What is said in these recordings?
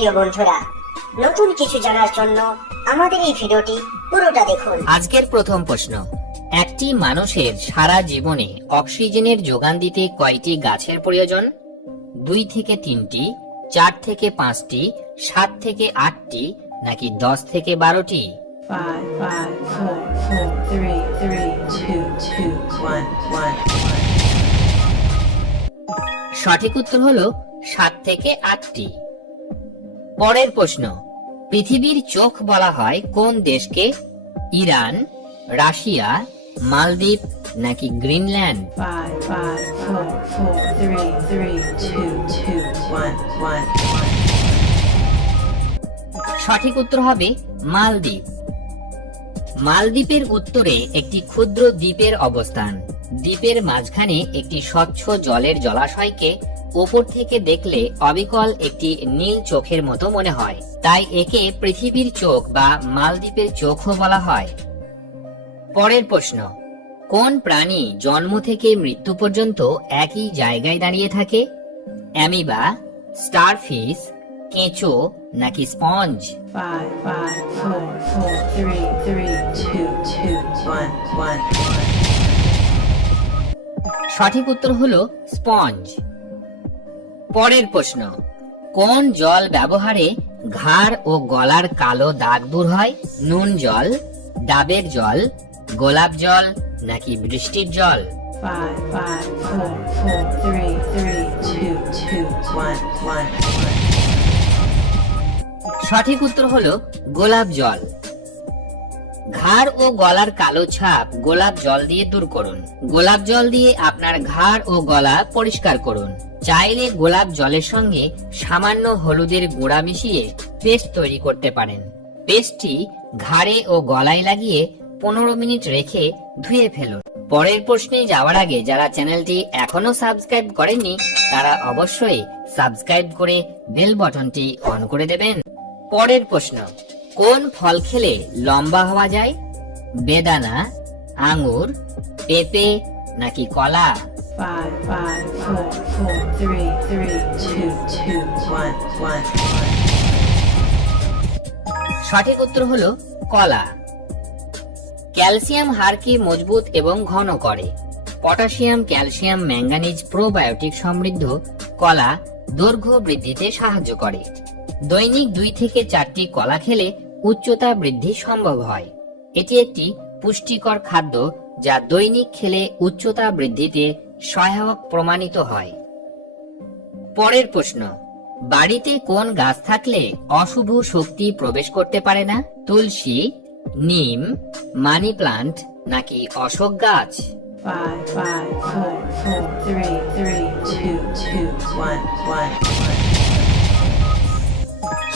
প্রিয় বন্ধুরা, নতুন কিছু জানার জন্য আমাদের এই ভিডিওটি পুরোটা দেখুন। আজকের প্রথম প্রশ্ন, একটি মানুষের সারা জীবনে অক্সিজেনের যোগান দিতে কয়টি গাছের প্রয়োজন? 2 থেকে 3টি, 4 থেকে 5টি, 7 থেকে 8টি, নাকি 10 থেকে 12টি? 5, 5, 4, 4, 3, 3, 2, 2, 1, 1. সঠিক উত্তর হলো 7 থেকে 8টি। পরের প্রশ্ন, পৃথিবীর চোখ বলা হয় কোন দেশকে? ইরান, রাশিয়া, মালদ্বীপ, নাকি গ্রিনল্যান্ড? 5, 5, 4, 4, 3, 3, 2, 2, 1, 1. সঠিক উত্তর হবে মালদ্বীপ। মালদ্বীপের উত্তরে একটি ক্ষুদ্র দ্বীপের অবস্থান। দ্বীপের মাঝখানে একটি স্বচ্ছ জলের জলাশয়কে উপর থেকে দেখলে অবিকল একটি নীল চোখের মতো মনে হয়, তাই একে পৃথিবীর চোখ বা মালদ্বীপের চোখও বলা হয়। পরের প্রশ্ন, কোন প্রাণী জন্ম থেকে মৃত্যু পর্যন্ত একই জায়গায় দাঁড়িয়ে থাকে? অ্যামিবা, স্টারফিশ, কেঁচো, নাকি স্পঞ্জ? 5, 5, 4, 4, 3, 3, 2, 2, 1, 1. সঠিক উত্তর হলো স্পঞ্জ। পরের প্রশ্ন, কোন জল ব্যবহারে ঘাড় ও গলার কালো দাগ দূর হয়? নুন জল, ডাবের জল, গোলাপ জল, নাকি বৃষ্টির জল? 5, 5, 4, 4, 3, 3, 2, 2, 1, 1. সঠিক উত্তর হলো গোলাপ জল। ঘাড় ও গলার কালো ছাপ গোলাপ জল দিয়ে দূর করুন। গোলাপ জল দিয়ে আপনার ঘাড় ও গলা পরিষ্কার করুন। চাইলে গোলাপ জলের সঙ্গে সামান্য হলুদের গুঁড়া মিশিয়ে পেস্ট তৈরি করতে পারেন। পেস্টটি ঘাড়ে ও গলায় লাগিয়ে 15 মিনিট রেখে ধুয়ে ফেলুন। পরের প্রশ্নে যাওয়ার আগে যারা চ্যানেলটি এখনো সাবস্ক্রাইব করেননি তারা অবশ্যই সাবস্ক্রাইব করে বেল বাটনটি অন করে দেবেন। পরের প্রশ্ন, কোন ফল খেলে লম্বা হওয়া যায়? বেদানা, আঙ্গুর, পেঁপে, নাকি কলা? 5, 5, 4, 4, 3, 3, 2, 2, 1, 1. সঠিক উত্তর হলো কলা। ক্যালসিয়াম হাড়কে মজবুত এবং ঘন করে। পটাশিয়াম, ক্যালসিয়াম, ম্যাঙ্গানিজ প্রোবায়োটিক সমৃদ্ধ কলা দৈর্ঘ্য বৃদ্ধিতে সাহায্য করে। দৈনিক 2 থেকে 4টি কলা খেলে উচ্চতা বৃদ্ধি সম্ভব হয়। এটি একটি পুষ্টিকর খাদ্য যা দৈনিক খেলে উচ্চতা বৃদ্ধিতে সহায়ক প্রমাণিত হয়। পরের প্রশ্ন, বাড়িতে কোন গাছ থাকলে অশুভ শক্তি প্রবেশ করতে পারে না? তুলসী, নিম, মানি প্লান্ট, নাকি অশোক গাছ? 5, 5, 4, 4, 3, 3, 2, 2, 1, 1.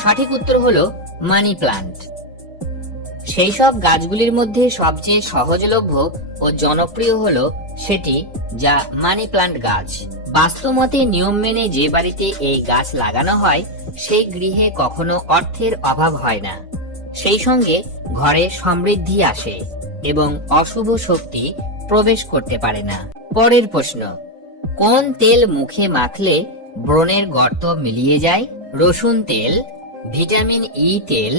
সঠিক উত্তর হলো মানি প্লান্ট। সেই সব গাছগুলির মধ্যে সবচেয়ে সহজলভ্য ও জনপ্রিয় হলো সেটি যা মানি প্লান্ট গাছ। বাস্তুমতে নিয়ম মেনে যে বাড়িতে এই গাছ লাগানো হয় সেই গৃহে কখনো অর্থের অভাব হয় না। সেই সঙ্গে ঘরে সমৃদ্ধি আসে এবং অশুভ শক্তি প্রবেশ করতে পারে না। পরের প্রশ্ন, কোন তেল মুখে মাখলে ব্রণের গর্ত মিলিয়ে যায়? রসুন তেল, ভিটামিন ই তেল,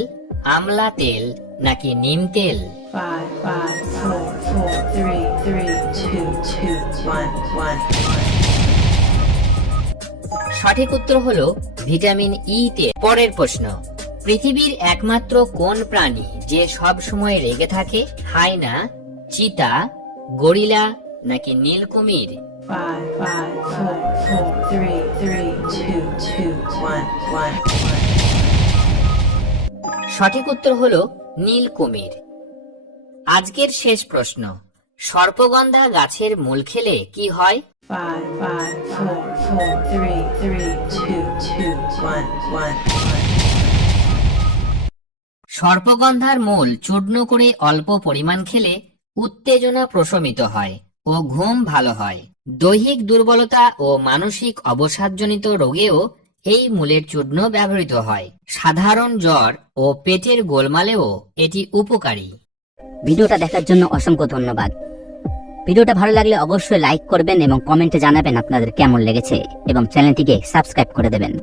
আমলা তেল, নাকি নিম তেল? 5, 5, 4, 4, 3, 3, 2, 2, 1, 1. সঠিক উত্তর হলো ভিটামিন ই তেল। পরের প্রশ্ন, পৃথিবীর একমাত্র কোন প্রাণী যে সব সময় রেগে থাকে? হায়না, চিতা, গরিলা, নাকি নীল কুমির? 5, 5, 4, 4, 3, 3, 2, 2, 1, 1. সঠিক উত্তর হলো নীল কুমির। আজকের শেষ প্রশ্ন, সর্পগন্ধা গাছের মূল খেলে কি হয়? 5, 5, 4, 4, 3, 3, 2, 2, 1, 1. সর্পগন্ধার মূল চূর্ণ করে অল্প পরিমাণ খেলে উত্তেজনা প্রশমিত হয় ও ঘুম ভালো হয়। দৈহিক দুর্বলতা ও মানসিক অবসাদজনিত রোগেও এই মূলের চূর্ণ ব্যবহৃত হয়। সাধারণ জ্বর ও পেটের গোলমালেও এটি উপকারী। ভিডিওটা দেখার জন্য অসংখ্য ধন্যবাদ। ভিডিওটা ভালো লাগলে অবশ্যই লাইক করবেন এবং কমেন্টে জানাবেন আপনাদের কেমন লেগেছে এবং চ্যানেলটিকে সাবস্ক্রাইব করে দেবেন।